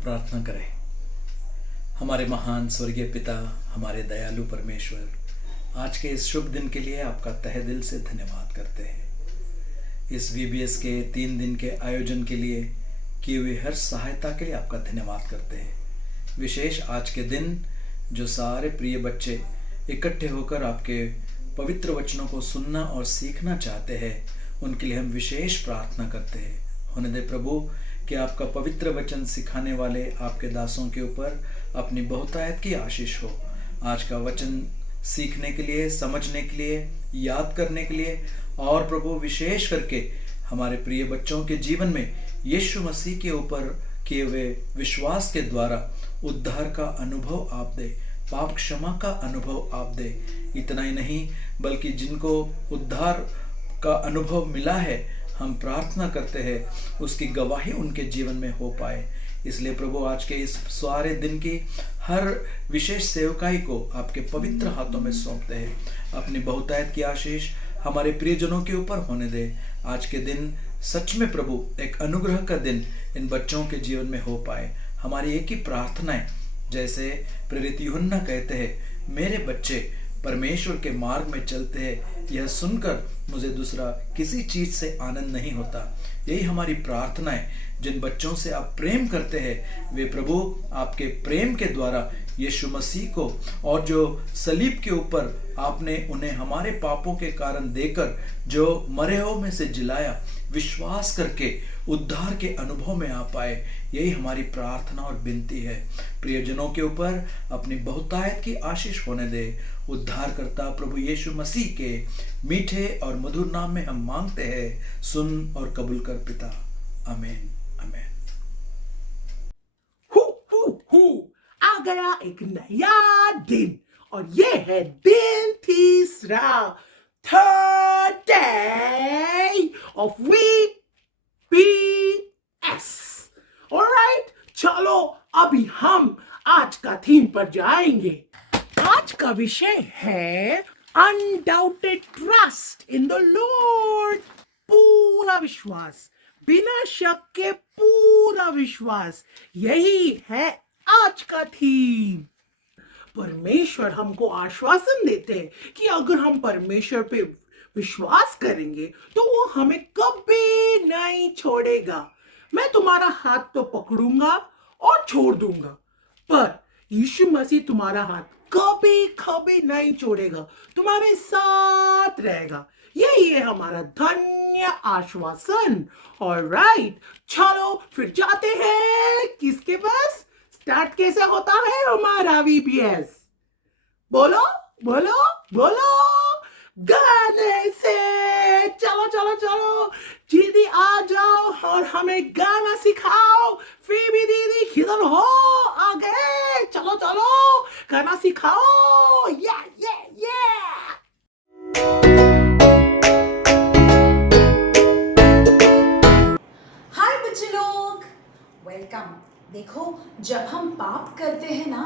प्रार्थना करें। हमारे महान स्वर्गीय पिता, हमारे दयालु परमेश्वर, आज के इस शुभ दिन के लिए आपका तहे दिल से धन्यवाद करते हैं। इस VBS के 3 दिन के आयोजन के लिए की हुई हर सहायता के लिए आपका धन्यवाद करते हैं। विशेष आज के दिन जो सारे प्रिय बच्चे इकट्ठे होकर आपके पवित्र वचनों को सुनना और सीखना चाहते हैं, उनके लिए हम विशेष प्रार्थना करते हैं। होने दे प्रभु कि आपका पवित्र वचन सिखाने वाले आपके दासों के ऊपर अपनी बहुतायत की आशीष हो। आज का वचन सीखने के लिए, समझने के लिए, याद करने के लिए और प्रभु विशेष करके हमारे प्रिय बच्चों के जीवन में यीशु मसीह के ऊपर किए हुए विश्वास के द्वारा उद्धार का अनुभव आप दे, पाप क्षमा का अनुभव आप दे। इतना ही नहीं बल्कि जिनको उद्धार का अनुभव मिला है, हम प्रार्थना करते हैं उसकी गवाही उनके जीवन में हो पाए। इसलिए प्रभु आज के इस सारे दिन की हर विशेष सेवकाई को आपके पवित्र हाथों में सौंपते हैं। अपनी बहुतायत की आशीष हमारे प्रियजनों के ऊपर होने दे। आज के दिन सच में प्रभु एक अनुग्रह का दिन इन बच्चों के जीवन में हो पाए। हमारी एक ही प्रार्थना है, जैसे प्रेरित यूहन्ना कहते हैं, मेरे बच्चे परमेश्वर के मार्ग में चलते हैं, यह सुनकर मुझे दूसरा किसी चीज से आनंद नहीं होता। यही हमारी प्रार्थना है। जिन बच्चों से आप प्रेम करते हैं, वे प्रभु आपके प्रेम के द्वारा यीशु मसीह को और जो सलीब के ऊपर आपने उन्हें हमारे पापों के कारण देकर जो मरे हुओं में से जिलाया, विश्वास करके उद्धार के अनुभव में आ पाए। यही हमारी प्रार्थना और विनती है। प्रियजनों के ऊपर अपनी बहुतायत की आशीष होने दे। उद्धारकर्ता प्रभु यीशु मसीह के मीठे और मधुर नाम में हम मांगते हैं, सुन और कबूल कर पिता। आमीन आमीन। आ गया एक नया दिन और ये है दिन तीसरा, third day of VBS। Alright, चलो अभी हम आज का थीम पर जाएंगे। आज का विषय है undaunted trust in the Lord. पूरा विश्वास, बिना शक के पूरा विश्वास, यही है आज का थीम। परमेश्वर हमको आश्वासन देते हैं कि अगर हम परमेश्वर पे विश्वास करेंगे तो वो हमें कभी नहीं छोड़ेगा। मैं तुम्हारा हाथ तो पकड़ूंगा और छोड़ दूंगा, पर यीशु मसीह तुम्हारा हाथ कभी कभी नहीं छोड़ेगा, तुम्हारे साथ रहेगा। यही है हमारा धन्य आश्वासन। ऑलराइट, चलो फिर जाते हैं किसके पास। स्टार्ट कैसे होता है हमारा VBS? बोलो बोलो बोलो, गाने से। चलो चलो चलो, दीदी आ जाओ और हमें गाना सिखाओ। फेबी दीदी किधर हो? आ गए, चलो चलो गाना सिखाओ। या या या। हाय बच्चे लोग, वेलकम। देखो, जब हम पाप करते हैं ना,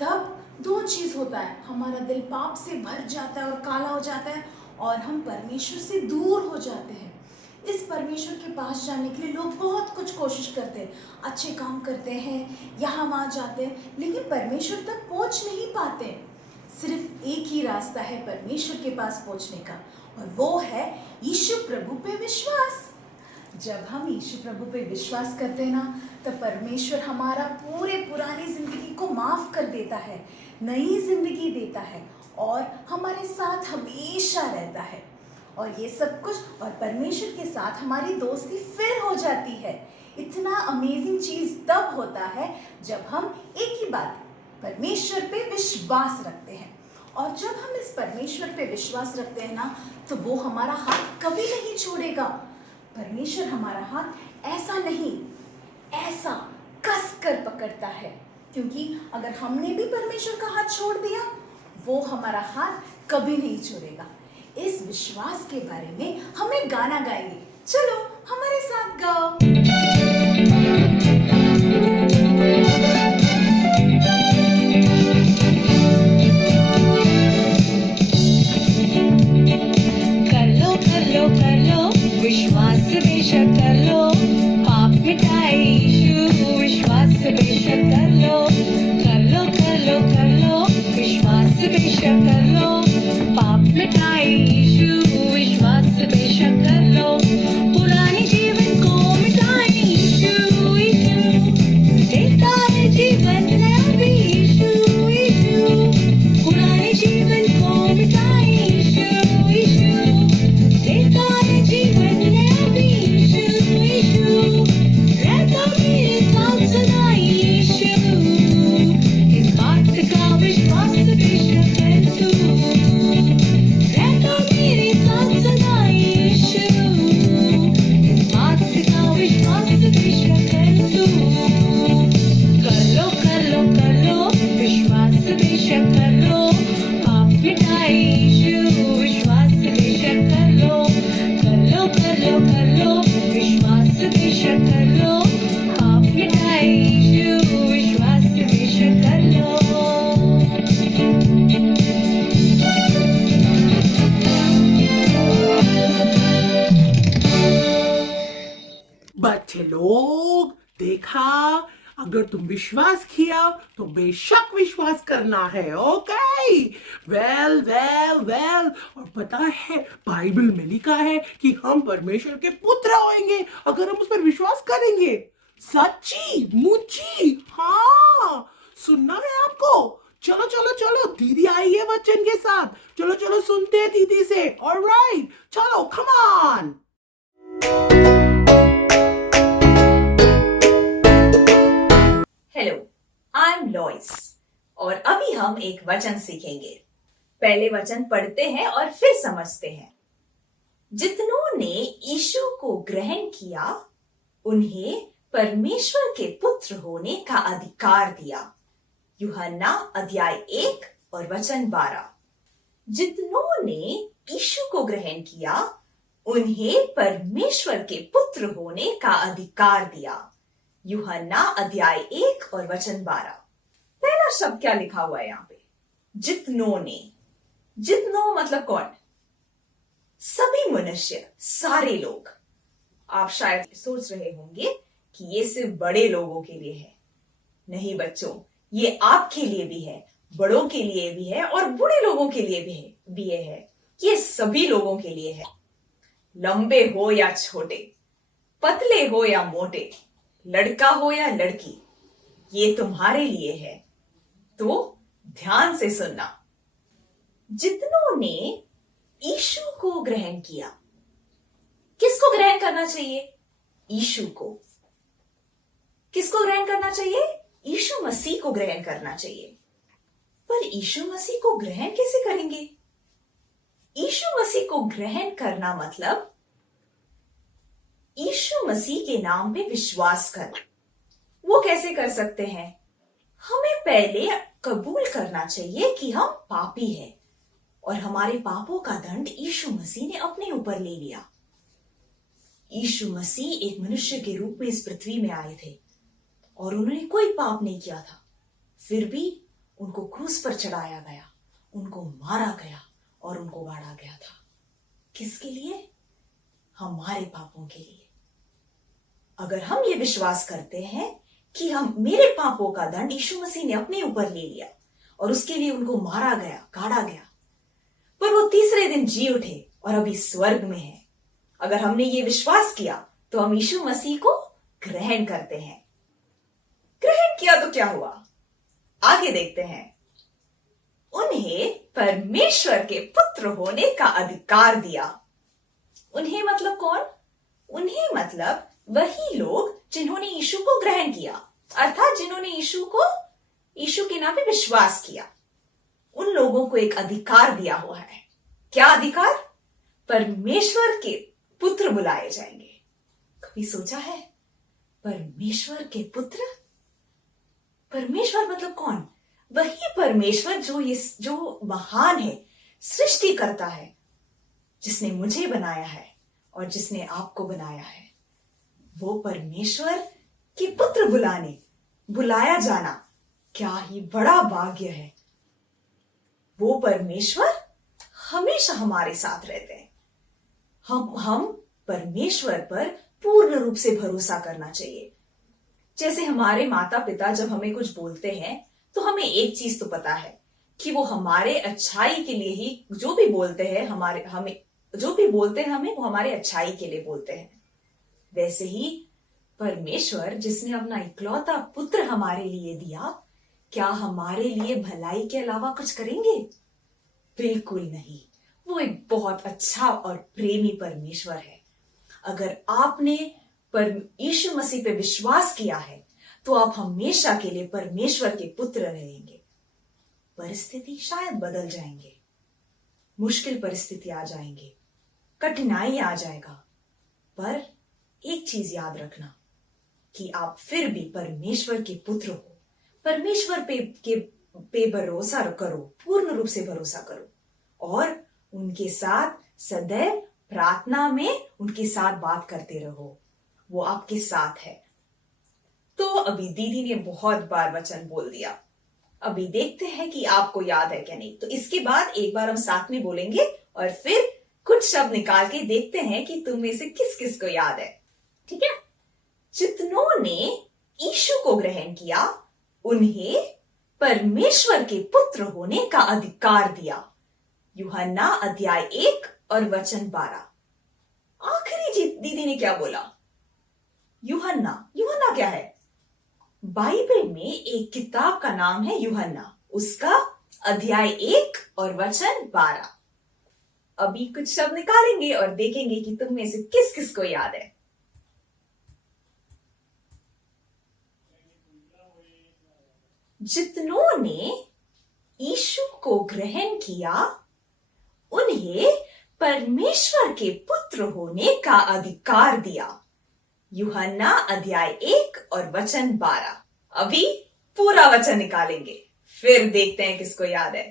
तब 2 चीज होता है। हमारा दिल पाप से भर जाता है और काला हो जाता है और हम परमेश्वर से दूर हो जाते हैं। इस परमेश्वर के पास जाने के लिए लोग बहुत कुछ कोशिश करते हैं, अच्छे काम करते हैं, यहाँ वहाँ जाते हैं, लेकिन परमेश्वर तक पहुँच नहीं पाते। सिर्फ एक ही रास्ता है परमेश्वर के पास पहुँचने का, और वो है यीशु प्रभु पे विश्वास। जब हम यीशु प्रभु पे विश्वास करते हैं ना, तो परमेश्वर हमारा पूरे पुरानी जिंदगी को माफ कर देता है, नई जिंदगी देता है और हमारे साथ हमेशा रहता है। और ये सब कुछ, और परमेश्वर के साथ हमारी दोस्ती फिर हो जाती है। इतना अमेजिंग चीज तब होता है जब हम एक ही बात, परमेश्वर पे विश्वास रखते हैं। और जब हम इस परमेश्वर पे विश्वास रखते हैं ना, तो वो हमारा हाथ कभी नहीं छोड़ेगा। परमेश्वर हमारा हाथ ऐसा नहीं, ऐसा कस कर पकड़ता है, क्योंकि अगर हमने भी परमेश्वर का हाथ छोड़ दिया, वो हमारा हाथ कभी नहीं छोड़ेगा। इस विश्वास के बारे में हमें गाना गाएंगे। चलो हमारे साथ गाओ। कर लो विश्वास बेशक कर लो, पाप मिटाए यीशु विश्वास बेशक बच्चे लोग, देखा, अगर तुम विश्वास किया तो बेशक विश्वास करना है, ओके? Well well well. और पता है बाइबल में लिखा है कि हम परमेश्वर के पुत्र होंगे अगर हम उस पर विश्वास करेंगे। सच्ची मुच्ची, हाँ, सुनना है आपको? चलो चलो चलो, दीदी आई है वचन के साथ। चलो चलो सुनते हैं दीदी से। ऑलराइट, चलो, come on. Hello, I am लॉइस और अभी हम एक वचन सीखेंगे। पहले वचन पढ़ते हैं और फिर समझते हैं। जितनों ने यीशु को ग्रहण किया उन्हें परमेश्वर के पुत्र होने का अधिकार दिया। यूहन्ना अध्याय 1 और वचन 12। जितनों ने यीशु को ग्रहण किया उन्हें परमेश्वर के पुत्र होने का अधिकार दिया। यूहन्ना अध्याय 1 और वचन 12। पहला शब्द क्या लिखा हुआ है यहाँ पे? जितनों ने। जितनों मतलब कौन? सभी मनुष्य, सारे लोग। आप शायद सोच रहे होंगे कि ये सिर्फ बड़े लोगों के लिए है। नहीं बच्चों, ये आपके लिए भी है, बड़ों के लिए भी है और बूढ़े लोगों के लिए भी है। ये सभी लोगों के लिए है। लंबे हो या छोटे, पतले हो या मोटे, लड़का हो या लड़की, ये तुम्हारे लिए है। तो ध्यान से सुनना। जितनों ने यीशु को ग्रहण किया। किसको ग्रहण करना चाहिए? यीशु को। किसको ग्रहण करना चाहिए? यीशु मसीह को ग्रहण करना चाहिए। पर यीशु मसीह को ग्रहण कैसे करेंगे? यीशु मसीह को ग्रहण करना मतलब यीशु मसीह के नाम पे विश्वास कर। वो कैसे कर सकते हैं? हमें पहले कबूल करना चाहिए कि हम पापी हैं और हमारे पापों का दंड यीशु मसीह ने अपने ऊपर ले लिया। यीशु मसीह एक मनुष्य के रूप में इस पृथ्वी में आए थे और उन्होंने कोई पाप नहीं किया था। फिर भी उनको क्रूस पर चढ़ाया गया, उनको मारा गया और उनको गाड़ा गया था। किसके लिए? हमारे पापों के लिए। अगर हम ये विश्वास करते हैं कि हम मेरे पापों का दंड यीशु मसीह ने अपने ऊपर ले लिया और उसके लिए उनको मारा गया, गाड़ा गया, पर वो तीसरे दिन जी उठे और अभी स्वर्ग में है। अगर हमने ये विश्वास किया तो हम यीशु मसीह को ग्रहण करते हैं। ग्रहण किया तो क्या हुआ? आगे देखते हैं। उन्हें परमेश्वर के पुत्र होने का अधिकार दिया। उन्हें मतलब कौन? उन्हें मतलब वही लोग जिन्होंने यीशु को ग्रहण किया, अर्थात जिन्होंने यीशु के नाम पे विश्वास किया। उन लोगों को एक अधिकार दिया हुआ है। क्या अधिकार? परमेश्वर के पुत्र बुलाए जाएंगे। कभी सोचा है? परमेश्वर के पुत्र? परमेश्वर मतलब कौन? वही परमेश्वर जो महान है, सृष्टि करता है, जिसने मुझे बनाया है और जिसने आपको बनाया है। वो परमेश्वर के पुत्र बुलाया जाना क्या ही बड़ा भाग्य है। वो परमेश्वर हमेशा हमारे साथ रहते हैं। हम परमेश्वर पर पूर्ण रूप से भरोसा करना चाहिए। जैसे हमारे माता पिता जब हमें कुछ बोलते हैं तो हमें एक चीज तो पता है कि वो हमारे अच्छाई के लिए ही जो भी बोलते हैं, हमें वो हमारे अच्छाई के लिए बोलते हैं। वैसे ही परमेश्वर जिसने अपना इकलौता पुत्र हमारे लिए दिया, क्या हमारे लिए भलाई के अलावा कुछ करेंगे? बिल्कुल नहीं। वो एक बहुत अच्छा और प्रेमी परमेश्वर है। अगर आपने यीशु मसीह पे विश्वास किया है तो आप हमेशा के लिए परमेश्वर के पुत्र रहेंगे। परिस्थिति शायद बदल जाएंगे, मुश्किल परिस्थिति आ जाएंगे, कठिनाई आ जाएगा, पर एक चीज याद रखना कि आप फिर भी परमेश्वर के पुत्र हो। परमेश्वर पे भरोसा करो, पूर्ण रूप से भरोसा करो और उनके साथ सदैव प्रार्थना में उनके साथ बात करते रहो। वो आपके साथ है। तो अभी दीदी ने बहुत बार वचन बोल दिया। अभी देखते हैं कि आपको याद है क्या नहीं। तो इसके बाद एक बार हम साथ में बोलेंगे और फिर कुछ शब्द निकाल के देखते हैं कि तुम में से किस किस को याद है। ठीक है, जितनों ने यीशु को ग्रहण किया उन्हें परमेश्वर के पुत्र होने का अधिकार दिया। यूहन्ना अध्याय 1 और वचन 12। आखिरी दीदी ने क्या बोला? यूहन्ना क्या है? बाइबल में एक किताब का नाम है यूहन्ना, उसका अध्याय 1 और वचन 12। अभी कुछ शब्द निकालेंगे और देखेंगे कि तुम में से किस किस को याद है। जितनों ने यीशु को ग्रहण किया उन्हें परमेश्वर के पुत्र होने का अधिकार दिया। यूहन्ना अध्याय 1 और वचन 12। अभी पूरा वचन निकालेंगे, फिर देखते हैं किसको याद है।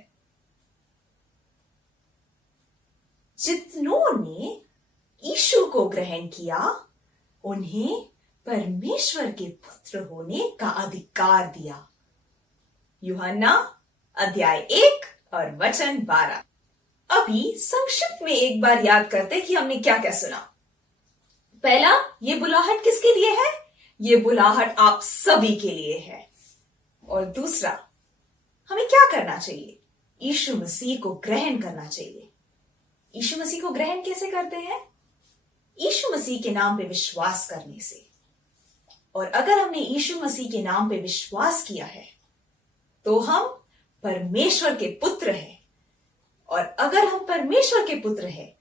जितनों ने यीशु को ग्रहण किया उन्हें परमेश्वर के पुत्र होने का अधिकार दिया। यूहन्ना अध्याय 1 और वचन 12। अभी संक्षिप्त में एक बार याद करते कि हमने क्या क्या सुना। पहला, ये बुलाहट किसके लिए है? ये बुलाहट आप सभी के लिए है। और दूसरा, हमें क्या करना चाहिए? यीशु मसीह को ग्रहण करना चाहिए। यीशु मसीह को ग्रहण कैसे करते हैं? यीशु मसीह के नाम पे विश्वास करने से। और अगर हमने यीशु मसीह के नाम पे विश्वास किया है तो हम परमेश्वर के पुत्र हैं। और अगर हम परमेश्वर के पुत्र हैं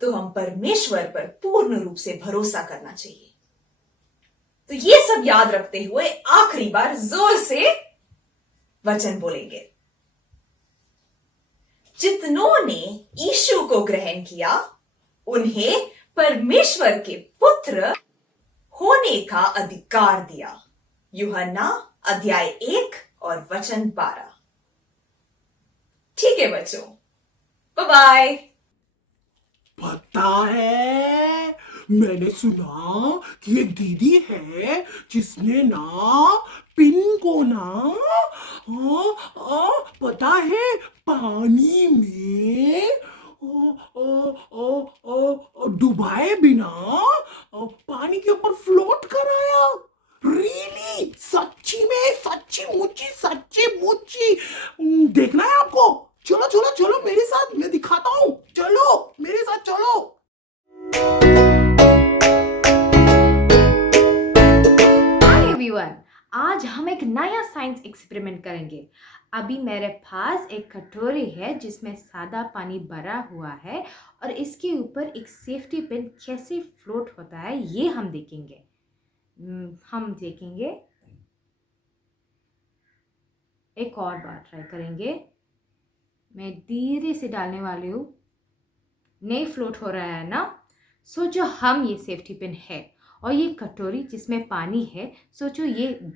तो हम परमेश्वर पर पूर्ण रूप से भरोसा करना चाहिए। तो ये सब याद रखते हुए आखिरी बार जोर से वचन बोलेंगे। जितनों ने यीशु को ग्रहण किया उन्हें परमेश्वर के पुत्र होने का अधिकार दिया। यूहन्ना अध्याय 1 और वचन 12। ठीक है बच्चों, बाय बाय। पता है, मैंने सुना कि एक दीदी है जिसने ना पिन को ना पता है पानी में डुबाए बिना पानी के ऊपर फ्लोट कराया। रियली? सच्ची में? सच्ची मुच्ची देखना है आपको? चलो चलो चलो मेरे साथ, मैं दिखाता हूँ। चलो मेरे साथ चलो। हाय एवरीवन, आज हम एक नया साइंस एक्सपेरिमेंट करेंगे। अभी मेरे पास एक कटोरी है जिसमें सादा पानी भरा हुआ है और इसके ऊपर एक सेफ्टी पिन कैसे फ्लोट होता है ये हम देखेंगे। एक और बार ट्राई करेंगे। मैं धीरे से डालने वाली हूँ। नहीं फ्लोट हो रहा है ना? सोचो हम ये सेफ्टी पिन है और ये कटोरी जिसमें पानी है, सोचो ये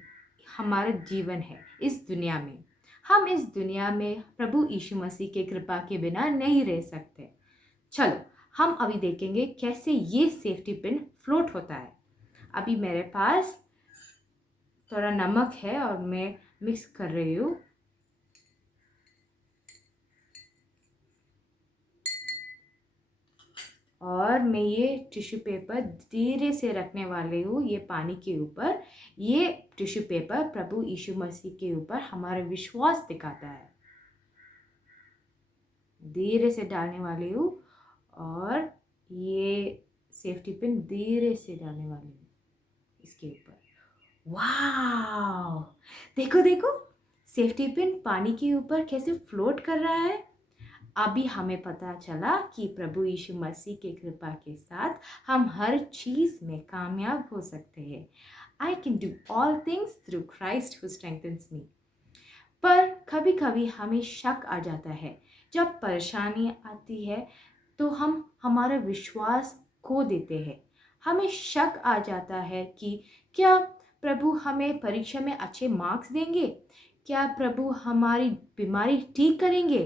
हमारा जीवन है इस दुनिया में। हम इस दुनिया में प्रभु यीशु मसीह के कृपा के बिना नहीं रह सकते। चलो हम अभी देखेंगे कैसे ये सेफ्टी पिन फ्लोट होता है। अभी मेरे पास थोड़ा नमक है और मैं मिक्स कर रही हूँ। और मैं ये टिश्यू पेपर धीरे से रखने वाली हूँ ये पानी के ऊपर। ये टिश्यू पेपर प्रभु यीशु मसीह के ऊपर हमारा विश्वास दिखाता है। धीरे से डालने वाली हूँ और ये सेफ्टी पिन धीरे से डालने वाली हूँ इसके ऊपर। वाह, देखो देखो सेफ्टी पिन पानी के ऊपर कैसे फ्लोट कर रहा है। अभी हमें पता चला कि प्रभु यीशु मसीह के कृपा के साथ हम हर चीज़ में कामयाब हो सकते हैं। I can do all things through Christ who strengthens me। पर कभी कभी हमें शक आ जाता है। जब परेशानी आती है तो हम हमारा विश्वास खो देते हैं। हमें शक आ जाता है कि क्या प्रभु हमें परीक्षा में अच्छे मार्क्स देंगे? क्या प्रभु हमारी बीमारी ठीक करेंगे?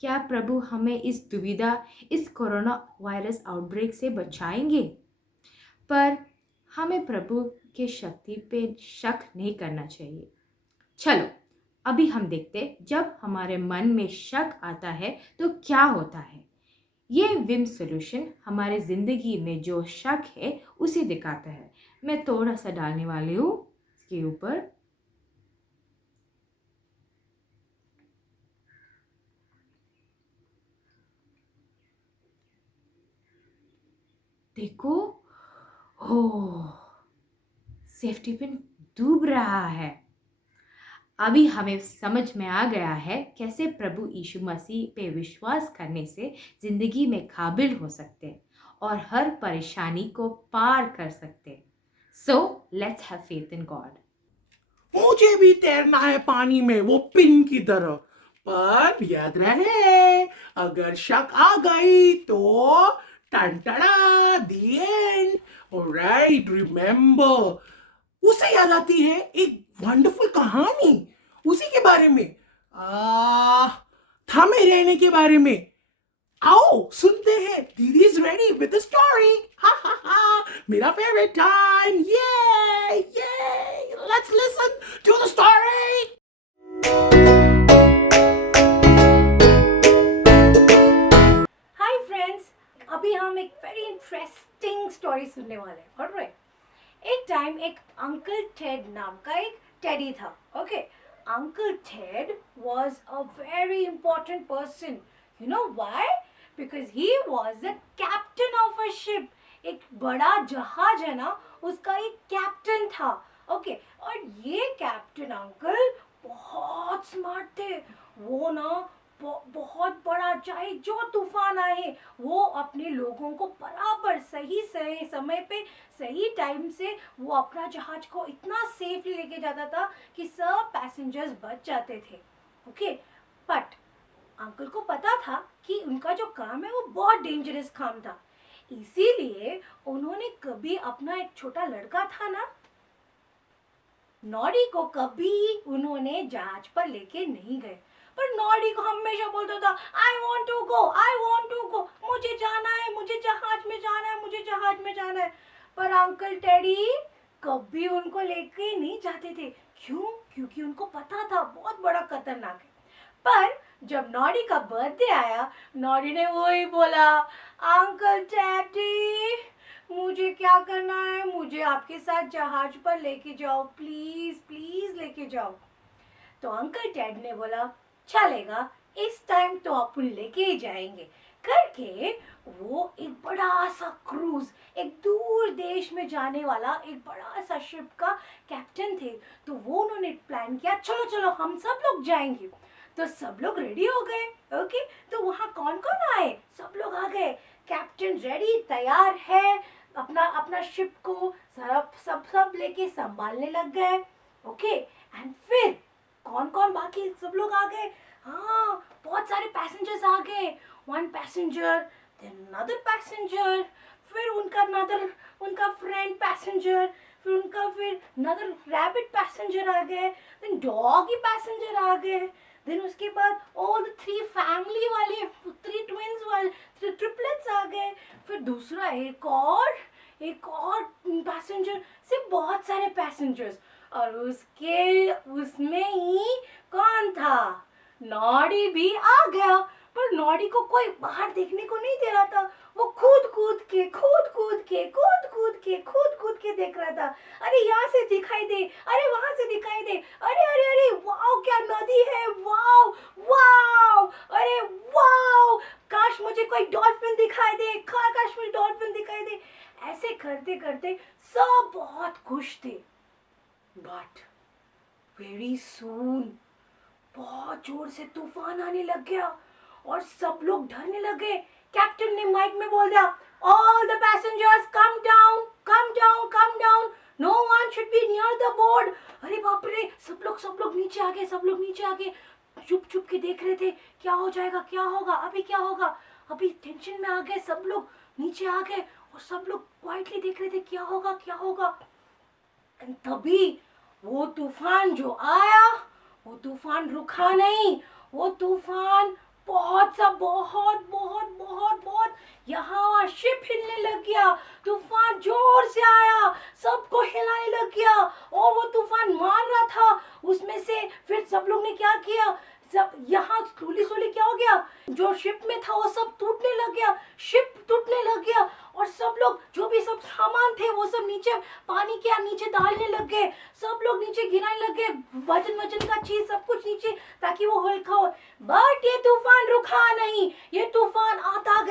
क्या प्रभु हमें इस दुविधा, इस कोरोना वायरस आउटब्रेक से बचाएंगे? पर हमें प्रभु के शक्ति पे शक नहीं करना चाहिए। चलो अभी हम देखते जब हमारे मन में शक आता है तो क्या होता है। ये विम सॉल्यूशन हमारे ज़िंदगी में जो शक है उसे दिखाता है। मैं थोड़ा सा डालने वाली हूँ इसके ऊपर। देखो, ओह, सेफ्टी पिन डूब रहा है। अभी हमें समझ में आ गया है कैसे प्रभु यीशु मसीह पे विश्वास करने से ज़िंदगी में काबिल हो सकते हैं और हर परेशानी को पार कर सकते हैं। So let's have faith in God. मुझे भी तैरना है पानी में वो पिन की तरह, पर याद रहे अगर शक आ गई तो टंटड़ा दी एंड। Alright, remember. उसे याद आती है एक वंडरफुल कहानी उसी के बारे में, थमे रहने के बारे में। आओ सुनते हैं, didi is ready with the story. हा हा हा, मेरा फेवरेट टाइम। ये let's listen to the story. Hi friends, अभी हम एक वेरी इंटरेस्टिंग स्टोरी सुनने वाले हैं। ऑलराइट, एक टाइम एक अंकल टेड नाम का एक टेडी था। Okay, uncle Ted was a very important person. You know why? Because he was the captain of a ship. एक बड़ा जहाज है ना, उसका एक कैप्टन था। ओके, और ये कैप्टन अंकल बहुत स्मार्ट थे। वो ना बहुत बड़ा, चाहे जो तूफान आए, वो अपने लोगों को बराबर सही सही समय पे सही टाइम से वो अपना जहाज को इतना सेफली लेके जाता था कि सब पैसेंजर्स बच जाते थे। ओके, बट अंकल को पता था कि उनका जो काम है वो बहुत डेंजरस काम था। इसीलिए उन्होंने कभी अपना एक छोटा लड़का था ना, नॉडी को कभी उन्होंने जहाज पर लेके नहीं गए। पर नॉडी को हमेशा बोलता था, I want to go, I want to go, मुझे जाना है, मुझे जहाज में जाना है, मुझे जहाज में जाना है। पर अंकल टेडी कभी उनको लेके नहीं जाते थे। क्यों? क्योंकि उनको पता था बहुत बड़ा खतरनाक है। पर जब नॉडी का बर्थडे आया, नॉडी ने वही बोला, अंकल टेडी मुझे क्या करना है, मुझे आपके साथ जहाज पर लेके जाओ, प्लीज प्लीज लेके जाओ। तो अंकल टेड ने बोला, चलेगा, इस टाइम तो अपन लेके ही जाएंगे करके वो एक बड़ा सा क्रूज, एक दूर देश में जाने वाला एक बड़ा सा शिप का कैप्टन थे। तो वो उन्होंने प्लान किया, चलो चलो हम सब लोग जाएंगे। तो सब लोग रेडी हो गए। ओके, तो वहाँ कौन कौन आए? सब लोग आ गए। कैप्टन रेडी, तैयार है, अपना अपना शिप को सब लेके संभालने लग गए। ओके, एंड फिर कौन कौन बाकी सब लोग आ गए। हाँ, बहुत सारे पैसेंजर्स आ गए। One passenger, then another passenger, फिर उनका फ्रेंड पैसेंजर, फिर अनदर रैबिट पैसेंजर आ गए, देन डॉगी पैसेंजर आ गए, देन उसके बाद ऑल द 3 फैमिली वाले, 3 ट्विंस वाले, 3 ट्रिपलेट्स आ गए। फिर दूसरा एक और पैसेंजर से बहुत सारे पैसेंजर्स, और उसमें ही कौन था? नॉडी भी आ गया। पर नॉडी को कोई बाहर देखने को नहीं दे रहा था। वो कूद कूद के देख रहा था। अरे यहाँ से दिखाई दे, अरे वहां से दिखाई दे, अरे अरे अरे वाओ क्या नदी है, वाओ वाओ, अरे वाओ, काश मुझे कोई डॉल्फिन दिखाई दे, काश मुझे डॉल्फिन दिखाई दे। ऐसे करते करते सब बहुत खुश थे। बट वेरी सून बहुत जोर से तूफान आने लग गया और सब लोग डरने लगे। कैप्टन ने माइक में बोल दिया, all the passengers come down, no one should be near the board. अरे बाप रे, सब लोग नीचे आ गए, चुप के देख रहे थे, क्या हो जाएगा, क्या होगा, अभी क्या होगा। अभी टेंशन में आ गए, सब लोग नीचे आ गए और सब लोग क्वाइटली देख रहे थे, क्या होगा। तभी वो तूफान जो आया, वो तूफान रुका नहीं। वो तूफान बहुत यहाँ शिप हिलने लग गया। तूफान जोर से आया, सबको हिलाने लग गया और वो तूफान मार रहा था। उसमें से फिर सब लोग ने क्या किया, सब यहाँ स्लोली क्या हो गया, जो शिप में था वो सब टूटने लग गया, शिप टूटने लग गया और सब लोग जो भी सब सामान थे वो सब नीचे पानी के नीचे डालने लग गए, सब लोग नीचे गिराने लग गए, वजन का चीज सब कुछ नीचे ताकि वो हल्का हो। बट ये तूफान रुका नहीं, ये तूफान आता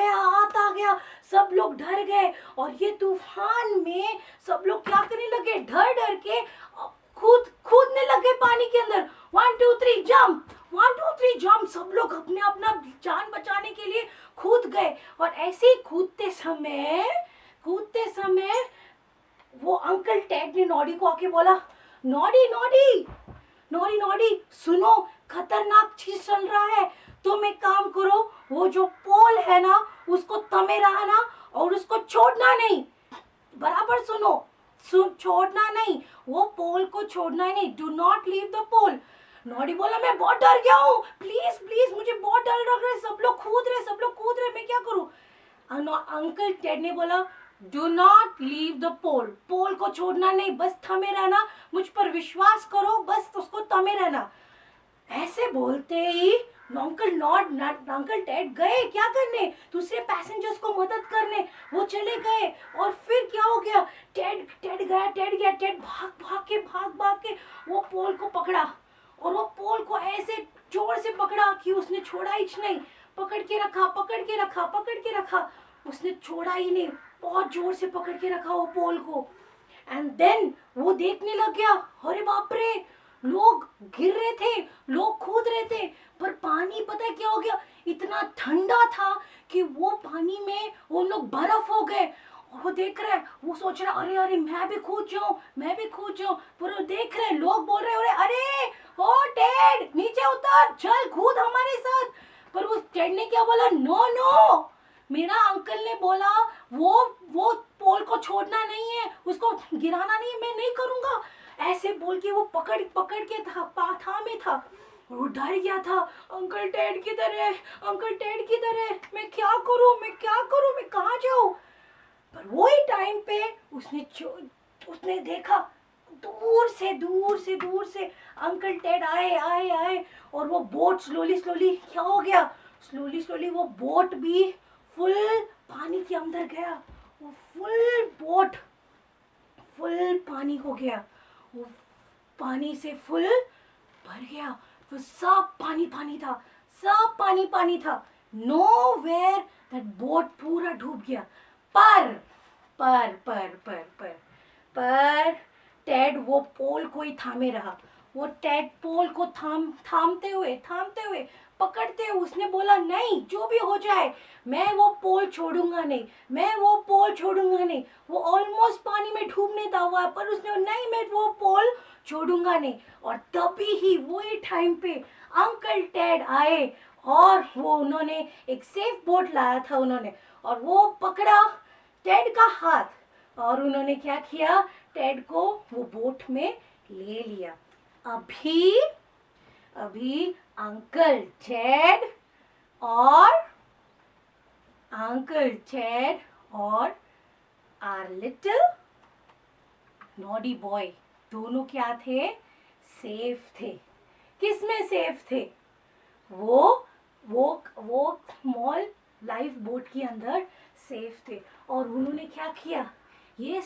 गया, सब लोग डर गए और ये तूफान में सब लोग क्या करने लगे, डर डर के कूदने लगे पानी के अंदर। 1 2 3 जंप, 1 2 3 जंप, सब लोग अपने अपना जान बचाने के लिए कूद गए। और ऐसे ही कूदते समय वो अंकल टेड ने नॉडी को आके बोला, नॉडी सुनो, खतरनाक चीज चल रहा है, तुम एक काम करो, वो जो पोल है ना उसको थमे रहना और उसको छोड़ना नहीं, बराबर सुनो, छोड़ना नहीं, वो पोल को छोड़ना ही नहीं, do not leave the pole. Noddy बोला मैं बहुत डर गया हूँ, प्लीज मुझे बहुत डर लग रहा है, सब लोग कूद रहे, मैं क्या करूँ। अंकल टेड ने बोला डू नॉट लीव द पोल, पोल को छोड़ना नहीं, बस थमे रहना, मुझ पर विश्वास करो, बस उसको थमे रहना। ऐसे बोलते ही अंकल टेड गए क्या करने, दूसरे पैसेंजर्स को मदद करने वो चले गए। और फिर क्या हो गया, टेड भाग के वो पोल को पकड़ा और वो पोल को ऐसे जोर से पकड़ा कि उसने छोड़ा ही नहीं, पकड़ के रखा, उसने छोड़ा ही नहीं, बहुत जोर से पकड़ के रखा वो पोल को। एंड देन वो देखने लग गया, अरे बाप रे, लोग गिर रहे थे, लोग कूद रहे थे, पर पानी पता है क्या हो गया, इतना ठंडा था कि वो पानी में वो लोग बर्फ हो गए। और वो देख रहा है, वो सोच रहा है अरे मैं भी कूद जाऊं, पर वो देख रहे हैं, लोग बोल रहे हैं अरे ओ टेड नीचे उतर, चल कूद हमारे साथ। पर उस टेड ने क्या बोला, नो, मेरा अंकल ने बोला वो पोल को छोड़ना नहीं है, उसको गिराना नहीं है, मैं नहीं करूंगा। ऐसे बोल के वो पकड़ के थामे था, वो डर गया था, अंकल टेड किधर है, मैं क्या करूं, मैं कहाँ जाऊं। पर वही टाइम पे उसने देखा दूर से अंकल टेड आए और वो बोट स्लोली क्या हो गया, स्लोली वो बोट भी फुल पानी के अंदर गया, वो फुल पानी हो गया, वो पानी से फुल भर गया, वो सब पानी था, नोवेयर दैट बोट पूरा डूब गया। पर टेड वो पोल को ही थामे रहा, वो टेड पोल को थामते हुए पकड़ते हुए उसने बोला नहीं, जो भी हो जाए मैं वो पोल छोड़ूंगा नहीं। वो ऑलमोस्ट पानी में डूबने था हुआ, पर उसने नहीं, मैं वो पोल छोड़ूंगा नहीं। और तभी ही वही टाइम पे अंकल टेड आए और वो उन्होंने एक सेफ बोट लाया था उन्होंने, और वो पकड़ा टेड का हाथ और उन्होंने क्या किया, टेड को वो बोट में ले लिया। अभी अंकल टेड और आर लिटिल नॉडी बॉय दोनों क्या थे, सेफ थे। किसमें सेफ थे, वो स्मॉल लाइफ बोट के अंदर सेफ थे। और उन्होंने क्या किया, ये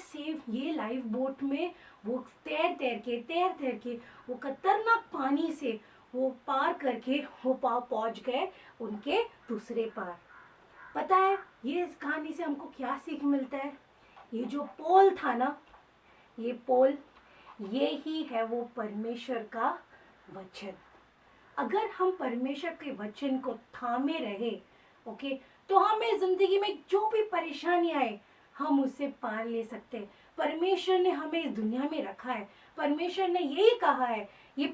लाइफ बोट में वो तैर के वो खतरनाक पानी से वो पार करके वो पहुंच गए उनके दूसरे पार। पता है ये इस कहानी से हमको क्या सीख मिलता है, ये जो पोल था ना, ये पोल ये ही है वो परमेश्वर का वचन। अगर हम परमेश्वर के वचन को थामे रहे, ओके, तो हमें जिंदगी में जो भी परेशानी आए हम उससे पार ले सकते हैं। परमेश्वर ने हमें इस दुनिया में रखा है, परमेश्वर ने यही कहा है, ये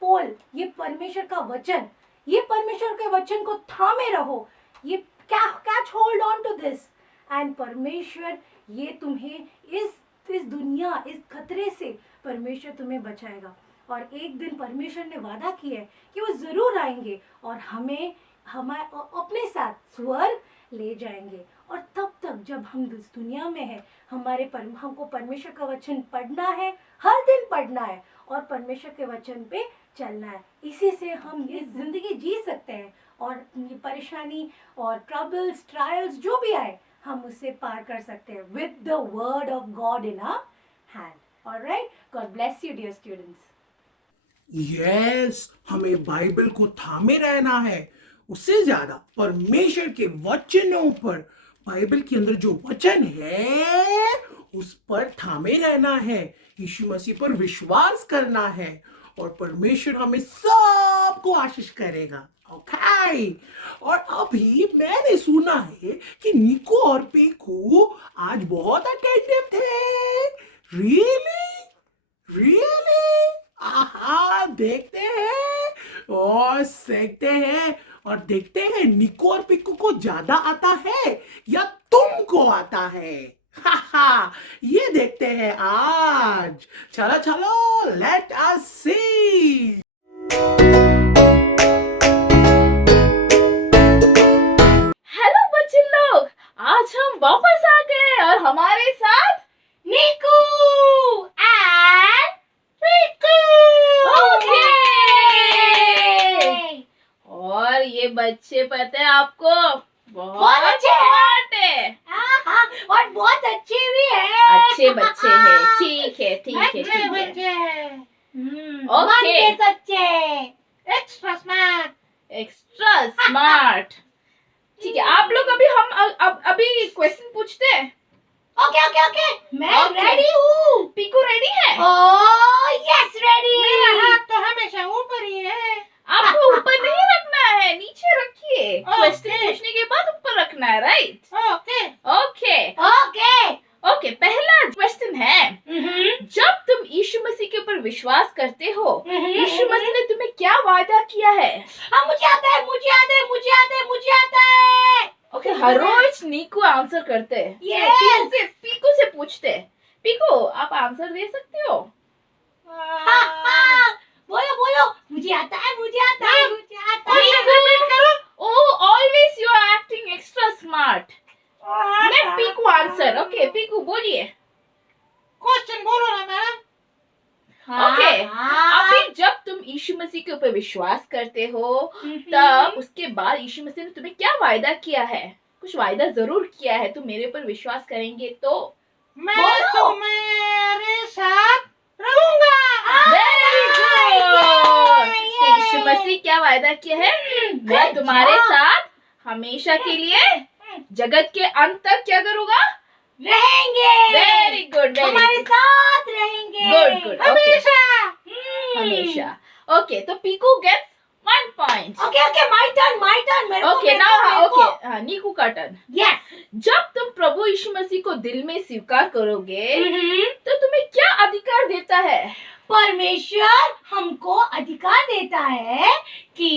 पोल, ये परमेश्वर का वचन, ये परमेश्वर के वचन को थामे रहो, ये catch hold on to this, and परमेश्वर ये तुम्हें इस दुनिया, इस खतरे से परमेश्वर तुम्हें बचाएगा। और एक दिन परमेश्वर ने वादा किया है कि वो जरूर आएंगे और हमें अपने साथ स्वर्ग ले जाएंगे। और तब तक जब हम इस दुनिया में हैं, हमको परमेश्वर का वचन पढ़ना है, हर दिन पढ़ना है और परमेश्वर के वचन पे चलना है। इसी से हम ये जिंदगी जी सकते हैं और ये परेशानी और ट्रबल्स, ट्रायल्स जो भी आए, हम उससे पार कर सकते हैं with the word of God in our hand. Alright, God bless you dear students. Yes, हमें बाइबल को थामे रहना है, उससे ज्यादा परमेश्वर के वचनों पर, बाइबल के अंदर जो वचन है उस पर थामे रहना है, यीशु मसीह पर विश्वास करना है और परमेश्वर हमें सबको आशीष करेगा। ओके, और अभी मैंने सुना है कि निको और पीकू आज बहुत अटेंटिव थे। रियली आहा, देखते हैं और सीखते हैं और देखते हैं निको और पिक्कू को ज्यादा आता है या तुमको आता है। हा, ये देखते हैं आज। चलो चलो, लेट अस सी। हेलो बच्चे लोग, आज हम वापस आ गए और हमारे साथ निकू एंड पिकू। ओके। और ये बच्चे पता है आपको बहुत अच्छे हैं। स्मार्ट है, और बहुत अच्छे भी हैं। अच्छे बच्चे हैं। ठीक है ठीक है ठीक है। बच्चे हैं। ओके, सच्चे, एक्स्ट्रा स्मार्ट। Extra smart. ठीक है, आप लोग अभी क्वेश्चन पूछते हैं। ओके ओके ओके, मैं Okay. रेडी हूँ। पीकू रेडी है? Oh yes, ready. मेरा हाथ तो हमेशा ऊपर ही है। आपको ऊपर नहीं रखना है, नीचे रखिए। Okay. क्वेश्चन पूछने के बाद ऊपर रखना है, right? Okay okay okay. Okay, पहला क्वेश्चन है, जब तुम यीशु मसीह के ऊपर विश्वास करते हो, यीशु मसीह ने तुम्हें क्या वादा किया है? मुझे आता है, मुझे आता है, मुझे आता है, मुझे आता है। ओके, हर रोज नीकू आंसर करते हैं। Yes. पीकू से पूछते हैं। पीकू, आप आंसर दे सकते हो? बोलो बोलो, मुझे आता है, मुझे आता है, मुझे आता है। Piku, oh always you are acting extra smart. Let Piku answer. Okay Piku बोलिए। क्वेश्चन बोलो ना मैम। ओके, अभी जब तुम यीशु मसीह के ऊपर विश्वास करते हो, तब उसके बाद यीशु मसीह ने तुम्हें क्या वायदा किया है? कुछ वायदा जरूर किया है, तुम मेरे ऊपर विश्वास करेंगे तो मैं तुम्हारे साथ रहूंगा। Very good. तो यीशु मसीह क्या वायदा किया है? मैं तुम्हारे साथ हमेशा के लिए जगत के अंत तक क्या करूंगा? रहेंगे। वेरी गुड, हमारे साथ रहेंगे। गुड गुड, हमेशा। हमेशा। ओके, तो Piku gets 1 point. Okay okay, my turn मेरे को। ओके नाउ ओके, हाँ नीकू का टर्न। यस। जब तुम प्रभु यीशु मसीह को दिल में स्वीकार करोगे, तो तुम्हें क्या अधिकार देता है? परमेश्वर हमको अधिकार देता है कि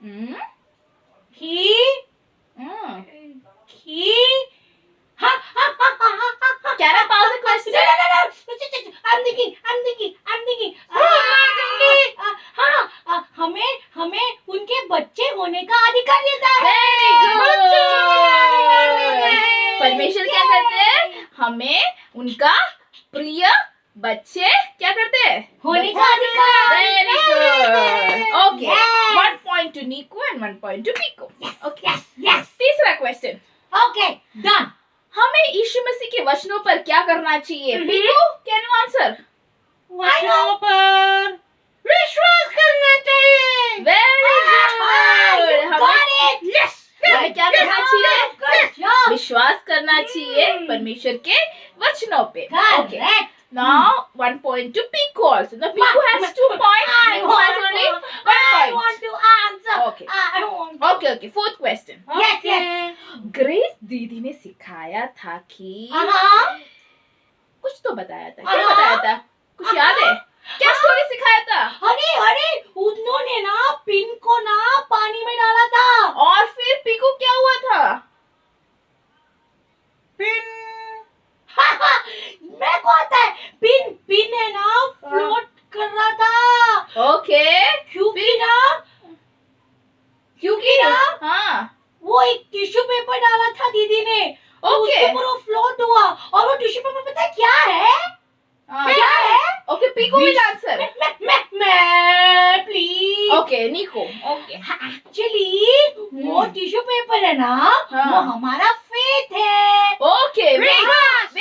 हम्म Can I pause the question? No. I'm thinking. हमें उनके बच्चे होने का अधिकार देता है। Very good. परमेश्वर क्या करते हैं? हमें उनका प्रिय बच्चे क्या करते हैं? होने का अधिकार। Very good. Okay. Yes. 1 point to Niku and 1 point to Piku. Okay. Yes. तीसरा क्वेश्चन, Okay, done. हमें यीशु मसीह के वचनों पर क्या करना चाहिए? Piku, can you answer? वचनों पर विश्वास करना चाहिए। Very good. हमें क्या करना चाहिए? विश्वास करना चाहिए परमेश्वर के वचनों पे। Okay, now 1 point to Piku also. Now Piku has 2 points. Niku has only 1 I point. want to answer. Okay. I want. Okay. Fourth question. Yes. Grace दीदी ने सिखाया था कि कुछ तो बताया था। क्या बताया था? कुछ याद है? क्या स्टोरी सिखाया था? अरे उन्होंने ना पिन को ना पानी में डाला था। और फिर पीकू क्या हुआ था? पिन मेरे को आता है। पिन है ना फ्लोट कर रहा था। ओके, क्योंकि ना हाँ, वो एक टिश्यू पेपर डाला था दीदी ने, तो ओके। उसके ऊपर वो फ्लोट हुआ, और वो टिश्यू पेपर पता है क्या है? क्या है? Okay, Piku will answer. मैं प्लीज। ओके निको, ओके। एक्चुअली वो टिश्यू पेपर है ना, हाँ। वो हमारा फेथ है। ओके, विश्वास।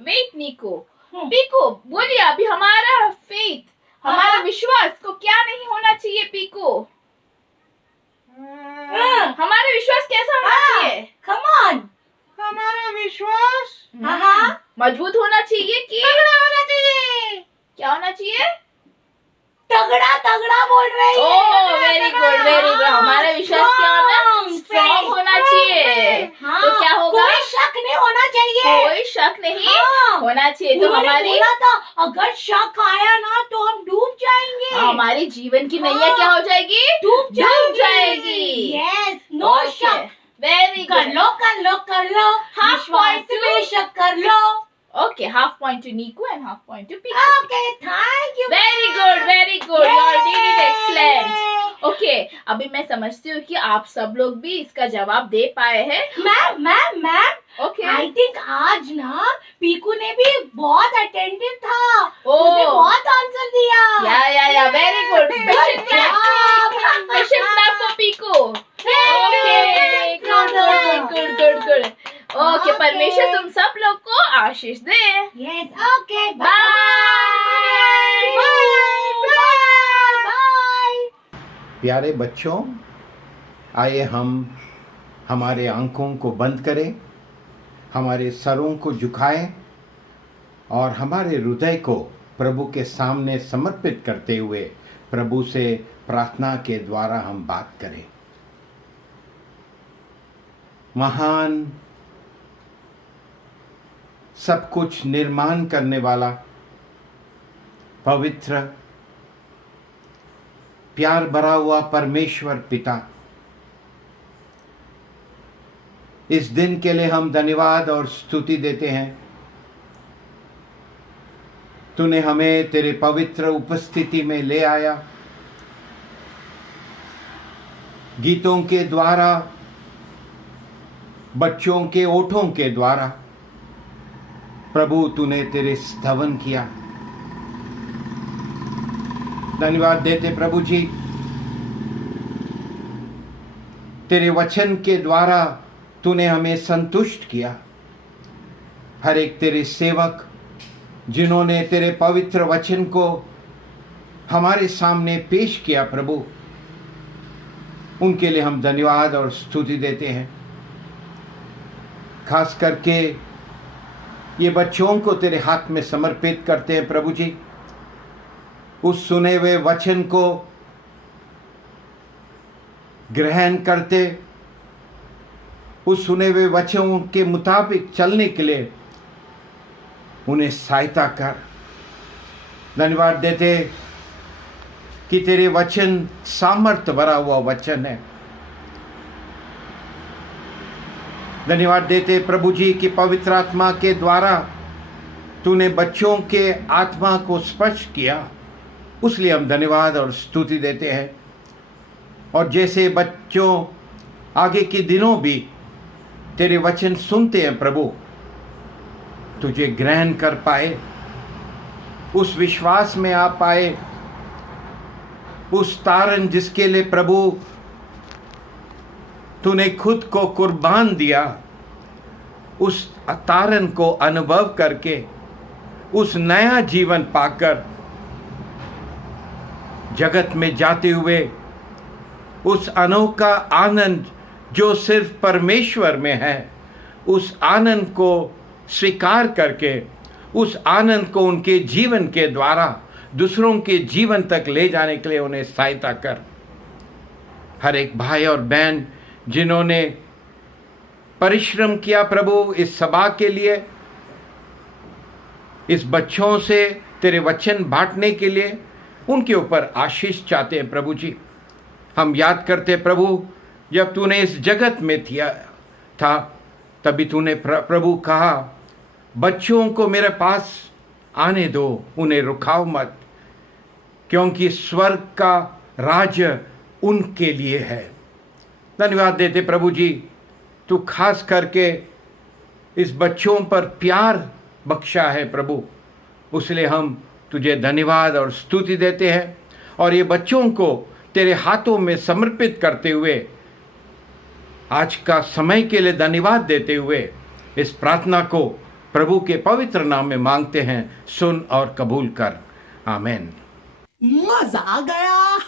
वेट निको। पीकू बोलिए, अभी हमारा फेथ, हमारा विश्वास को क्या नहीं होना चाहिए पीकू? हमारा विश्वास कैसा होना चाहिए? Come on. हमारा विश्वास हाँ, मजबूत होना चाहिए कि तगड़ा होना चाहिए। क्या होना चाहिए? तगड़ा तगड़ा बोल रही है। Oh very good, very good. हमारा विश्वास क्या होना? स्ट्रॉन्ग होना चाहिए। हाँ, तो क्या होगा? कोई शक नहीं होना चाहिए। कोई शक नहीं हाँ। होना चाहिए। तो उन्होंने हमारी बोला था अगर शक आया ना तो हम डूब जाएंगे। हमारी जीवन की नैया हाँ। क्या हो जाएगी? डूब जाएगी। यस, नो शक। वेरी कर गुड। लो कर लो कर लो, Half विश्वास point to- पे शक कर लो। Okay, half point to Neeku and half point to Piku. Okay, thank you. Very good, very good. You are did it excellent. Okay, अभी मैं समझती हूँ कि आप सब लोग भी इसका जवाब दे पाए हैं। Ma'am okay. आई थिंक आज ना पीकू ने भी बहुत अटेंटिव था। ओह। उसने बहुत आंसर दिया। या very good. Good job. Special clap for Piku. Okay, good. Okay, Okay. परमेश्वर तुम सब लोग को आशीष दे। Yes, okay. Bye. Bye. प्यारे बच्चों, आइए हम हमारे आंखों को बंद करें, हमारे सरों को झुकाएं और हमारे हृदय को प्रभु के सामने समर्पित करते हुए प्रभु से प्रार्थना के द्वारा हम बात करें। महान, सब कुछ निर्माण करने वाला, पवित्र, प्यार भरा हुआ परमेश्वर पिता, इस दिन के लिए हम धन्यवाद और स्तुति देते हैं। तूने हमें तेरे पवित्र उपस्थिति में ले आया, गीतों के द्वारा, बच्चों के ओठों के द्वारा प्रभु तूने तेरे स्तवन किया। धन्यवाद देते प्रभु जी, तेरे वचन के द्वारा तूने हमें संतुष्ट किया। हर एक तेरे सेवक जिन्होंने तेरे पवित्र वचन को हमारे सामने पेश किया प्रभु, उनके लिए हम धन्यवाद और स्तुति देते हैं। खास करके ये बच्चों को तेरे हाथ में समर्पित करते हैं प्रभु जी। उस सुने हुए वचन को ग्रहण करते, उस सुने हुए वचनों के मुताबिक चलने के लिए उन्हें सहायता कर। धन्यवाद देते कि तेरे वचन सामर्थ्य भरा हुआ वचन है। धन्यवाद देते प्रभु जी कि पवित्र आत्मा के द्वारा तूने बच्चों के आत्मा को स्पर्श किया, उसलिए हम धन्यवाद और स्तुति देते हैं। और जैसे बच्चों आगे के दिनों भी तेरे वचन सुनते हैं प्रभु, तुझे ग्रहण कर पाए, उस विश्वास में आ पाए, उस तारण जिसके लिए प्रभु तूने खुद को कुर्बान दिया, उस तारण को अनुभव करके उस नया जीवन पाकर जगत में जाते हुए उस अनोखा आनंद जो सिर्फ परमेश्वर में है, उस आनंद को स्वीकार करके उस आनंद को उनके जीवन के द्वारा दूसरों के जीवन तक ले जाने के लिए उन्हें सहायता कर। हर एक भाई और बहन जिन्होंने परिश्रम किया प्रभु इस सभा के लिए, इस बच्चों से तेरे वचन बांटने के लिए, उनके ऊपर आशीष चाहते हैं प्रभु जी। हम याद करते प्रभु, जब तूने इस जगत में था तभी तूने प्रभु कहा, बच्चों को मेरे पास आने दो, उन्हें रुकाओ मत, क्योंकि स्वर्ग का राज्य उनके लिए है। धन्यवाद देते प्रभु जी, तू खास करके इस बच्चों पर प्यार बख्शा है प्रभु, उसलिए हम तुझे धन्यवाद और स्तुति देते हैं। और ये बच्चों को तेरे हाथों में समर्पित करते हुए आज का समय के लिए धन्यवाद देते हुए इस प्रार्थना को प्रभु के पवित्र नाम में मांगते हैं, सुन और कबूल कर, आमीन। मजा आ गया।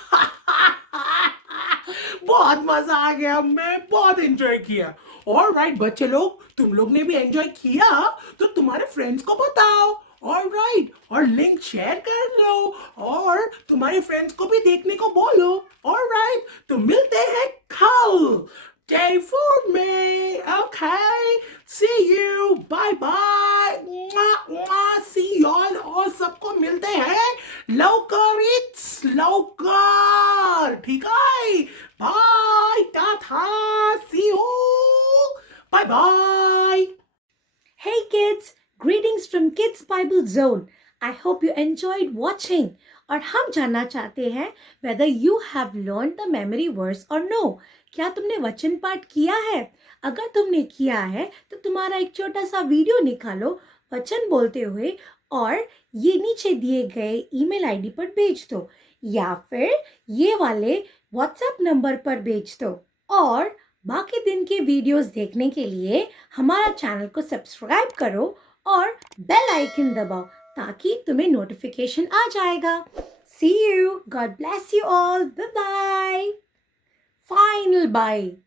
बहुत मजा आ गया, मैं बहुत एंजॉय किया। ऑलराइट बच्चे लोग, तुम लोग ने भी एंजॉय किया तो तुम्हारे फ्रेंड्स को बताओ। ऑलराइट, और लिंक शेयर कर लो और तुम्हारे फ्रेंड्स को भी देखने को बोलो। ऑलराइट, तो मिलते हैं कल day 4 में। Okay, see you, bye bye, see you all, और सबको मिलते हैं लवकर, इट्स लवकर, ठीक है? Bye, tata, see you, bye bye. Hey kids, greetings from Kids Bible Zone. I hope you enjoyed watching. और हम जानना चाहते हैं whether you have learned the memory verse or no. क्या तुमने वचन पाठ किया है? अगर तुमने किया है तो तुम्हारा एक छोटा सा वीडियो निकालो वचन बोलते हुए और ये नीचे दिए गए ईमेल आईडी पर भेज दो, या फिर ये वाले व्हाट्सएप नंबर पर भेज दो। और बाकी दिन के वीडियोस देखने के लिए हमारा चैनल को सब्सक्राइब करो और बेल आइकन दबाओ ताकि तुम्हें नोटिफिकेशन आ जाएगा। See you. God bless you all. Bye bye. Final bye.